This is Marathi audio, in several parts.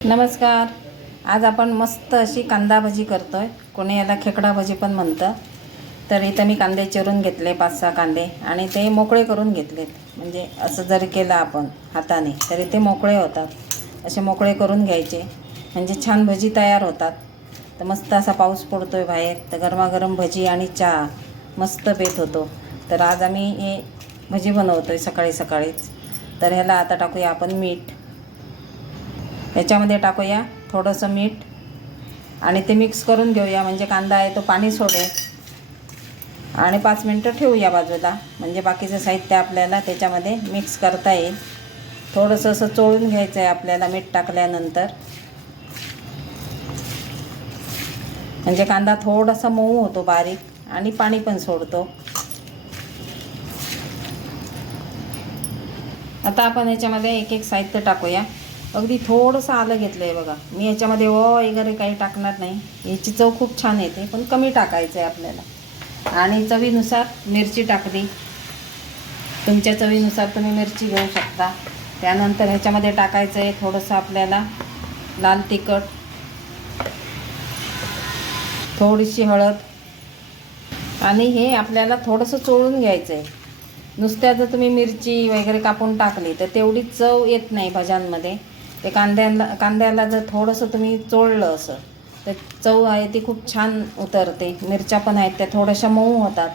नमस्कार. आज आपण मस्त अशी कांदा भजी करतो आहे कोणी याला खेकडा भजी पण म्हणतं. तर इथं मी कांदे चिरून घेतले पाच सहा कांदे. आणि ते मोकळे करून घेतलेत. म्हणजे असं जरी केलं आपण हाताने तरी ते मोकळे होतात. असे मोकळे करून घ्यायचे. म्हणजे छान भजी तयार होतात. तर मस्त असा पाऊस पडतो आहे बाहेर. तर गरमागरम भजी आणि चहा मस्त बेत होतो. तर आज आम्ही हे भजी बनवतो आहे सकाळी सकाळीच. तर ह्याला आता टाकूया आपण मीठ. याच्यामध्ये टाकूया थोडंसं मीठ. आणि ते मिक्स करून घेऊया म्हणजे कांदा आहे तो पाणी सोडेल आणि पाच मिनटं ठेवूया बाजूला म्हणजे बाकीचं साहित्य आपल्याला त्याच्यामध्ये मिक्स करता येईल. थोडंसं असं चोळून घ्यायचं आहे आपल्याला मीठ टाकल्यानंतर. म्हणजे कांदा थोडासा मऊ होतो बारीक आणि पाणी पण सोडतो. आता आपण याच्यामध्ये एक एक साहित्य टाकूया. अगदी थोडंसं आलं घेतलं आहे बघा. मी याच्यामध्ये व वगैरे काही टाकणार नाही. याची चव खूप छान येते पण कमी टाकायचं आहे आपल्याला. आणि चवीनुसार मिरची टाकली. तुमच्या चवीनुसार तुम्ही मिरची घेऊ शकता. त्यानंतर ह्याच्यामध्ये टाकायचं आहे थोडंसं आपल्याला लाल तिखट थोडीशी हळद. आणि हे आपल्याला थोडंसं चोळून घ्यायचं आहे नुसत्या जर तुम्ही मिरची वगैरे कापून टाकली तर तेवढी चव येत नाही भाज्यांमध्ये. ते कांद्याला कांद्याला जर थोडंसं तुम्ही चोळलं असं तर चव आहे ती खूप छान उतरते. मिरच्या पण आहेत त्या थोड्याशा मऊ होतात.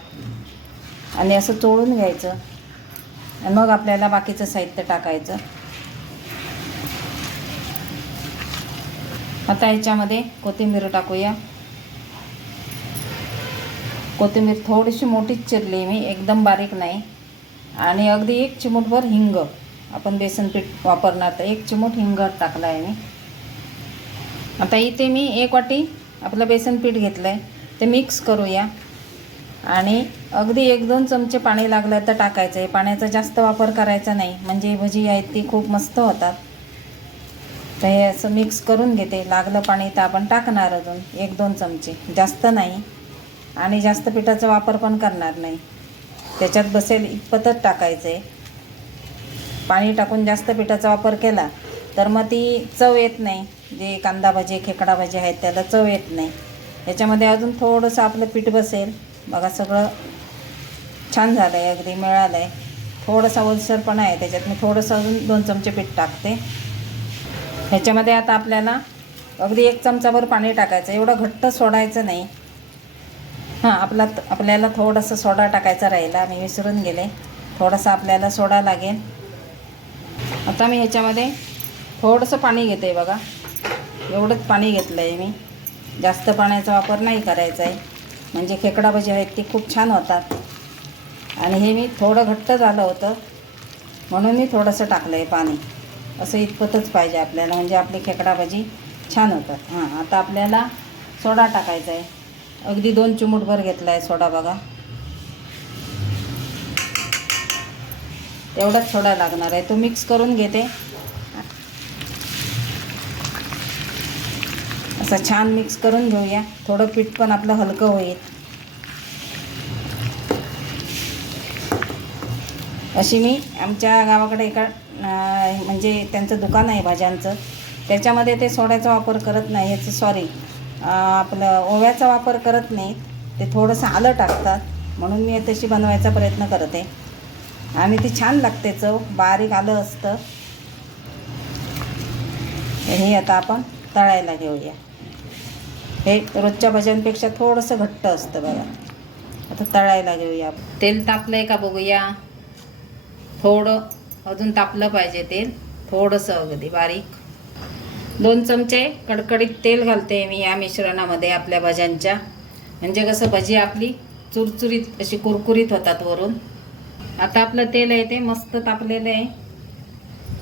आणि असं चोळून घ्यायचं. आणि मग आपल्याला बाकीचं साहित्य टाकायचं. आता ह्याच्यामध्ये कोथिंबीर टाकूया. कोथिंबीर थोडीशी मोठीच चिरली मी एकदम बारीक नाही. आणि अगदी एक चिमूटभर हिंग. आपण बेसन पीठ वापरणार. तर एक चिमूट हिंगर टाकला आहे मी. आता इथे मी एक वाटी आपलं बेसन पीठ घेतलं आहे ते मिक्स करूया. आणि अगदी एक दोन चमचे पाणी लागलं तर टाकायचं. आहे पाण्याचा जास्त वापर करायचा नाही. म्हणजे भजी आहेत ती खूप मस्त होतात. तर हे असं मिक्स करून घेते. लागलं पाणी तर आपण टाकणार अजून एक दोन चमचे. जास्त नाही. आणि जास्त पिठाचा वापर पण करणार नाही. त्याच्यात बसेल इतपतच टाकायचं आहे पाणी टाकून जास्त पिठाचा वापर केला तर मग ती चव येत नाही. जे कांदा भजी खेकडा भजी आहेत त्याला चव येत नाही. याच्यामध्ये अजून थोडंसं आपलं पीठ बसेल. बघा सगळं छान झालं आहे अगदी मिळालं आहे थोडासा ओलसरपणा आहे त्याच्यात मी थोडंसं अजून दोन चमचे पीठ टाकते. ह्याच्यामध्ये आता आपल्याला अगदी एक चमचाभर पाणी टाकायचं एवढं घट्ट सोडायचं नाही. हां आपला आपल्याला थोडंसं सोडा टाकायचा राहिला मी विसरून गेले. थोडासा आपल्याला सोडा लागेल. आता मी ह्याच्यामध्ये थोडंसं पाणी घेते बघा. एवढंच पाणी घेतलं आहे मी. जास्त पाण्याचा वापर नाही करायचा आहे म्हणजे खेकडा भजी आहेत ती खूप छान होतात. आणि हे मी थोडं घट्ट झालं होतं. म्हणून मी थोडंसं टाकलं आहे पाणी. असं इतपतच पाहिजे आपल्याला. म्हणजे आपली खेकडा भजी छान होतात. हां आता आपल्याला सोडा टाकायचा आहे अगदी दोन चिमूटभर घेतला आहे सोडा बघा. तेवढाच सोडा लागणार आहे. तो मिक्स करून घेते असं छान मिक्स करून घेऊया. थोडं पीठ पण आपलं हलकं होईल. अशी मी आमच्या गावाकडे एका म्हणजे त्यांचं दुकान आहे भाज्यांचं त्याच्यामध्ये ते सोड्याचा वापर करत नाही. याचं सॉरी आपलं ओव्याचा वापर करत नाहीत. ते थोडंसं आलं टाकतात. म्हणून मी तशी बनवायचा प्रयत्न करते. आणि ती छान लागते चव बारीक आलं असतं. हे आता आपण तळायला घेऊया. हे रोजच्या भज्यांपेक्षा थोडंसं घट्ट असतं बघा. आता तळायला घेऊया तेल तापलं आहे का बघूया? थोडं अजून तापलं पाहिजे तेल थोडंसं अगदी बारीक. दोन चमचे कडकडीत तेल घालते मी या मिश्रणामध्ये आपल्या भज्यांच्या. म्हणजे कसं भजी आपली चुरचुरीत अशी कुरकुरीत होतात वरून. आता आपलं तेल आहे ते मस्त तापलेलं आहे.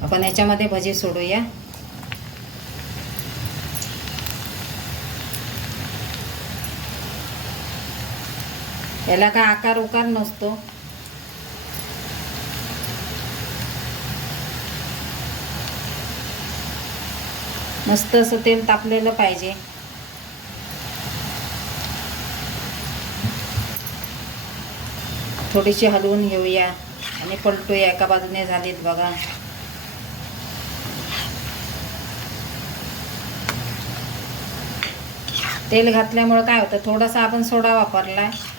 आपण याच्यामध्ये भजी सोडूया. याला काय आकार उकार नसतो. मस्त असं तेल तापलेलं पाहिजे. थोडीशी हलवून घेऊया आणि पलटूया. एका बाजूने झालीत बघा. तेल घातल्यामुळं काय होतं थोडासा आपण सोडा वापरला आहे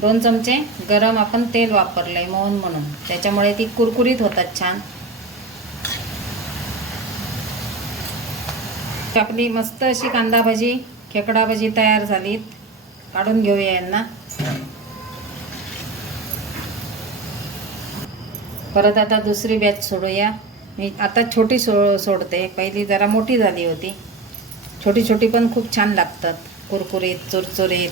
दोन चमचे गरम आपण तेल वापरलं आहे मोहन म्हणून. त्याच्यामुळे ती कुरकुरीत होतात छान. आपली मस्त अशी कांदा भाजी खेकडा भाजी तयार झालीत. काढून घेऊया यांना. परत आता दुसरी बॅच सोडूया. मी आता छोटी सो सोडते. पहिली जरा मोठी झाली होती. छोटी छोटी पण खूप छान लागतात. कुरकुरीत चुरचुरीत.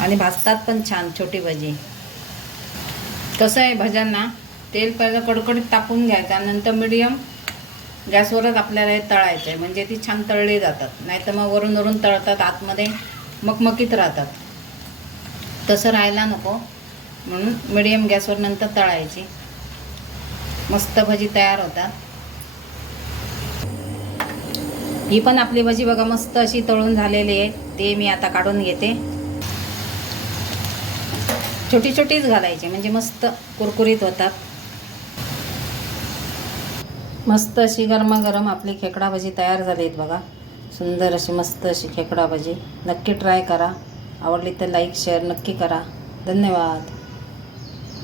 आणि भाजतात पण छान छोटी भजी. कसं आहे भजांना तेल पहिलं कडकडीत टाकून घ्यायचं नंतर मिडियम गॅसवरच आपल्याला हे तळायचं आहे म्हणजे ती छान तळली जातात. नाही तर मग वरून वरून तळतात आतमध्ये मकमकीत राहतात. तसं राहायला नको. म्हणून मिडियम गॅसवर नंतर तळायची. मस्त भजी तयार होतात. ही पण आपली भजी बघा मस्त अशी तळून झालेली आहे. ते मी आता काढून घेते. छोटी छोटीच घालायची. म्हणजे मस्त कुरकुरीत होतात. मस्त अशी गरमागरम आपली खेकडा भजी तयार झाली आहेत बघा. सुंदर अशी मस्त अशी खेकडा भजी. नक्की ट्राय करा. आवडली तर लाईक शेअर नक्की करा. धन्यवाद.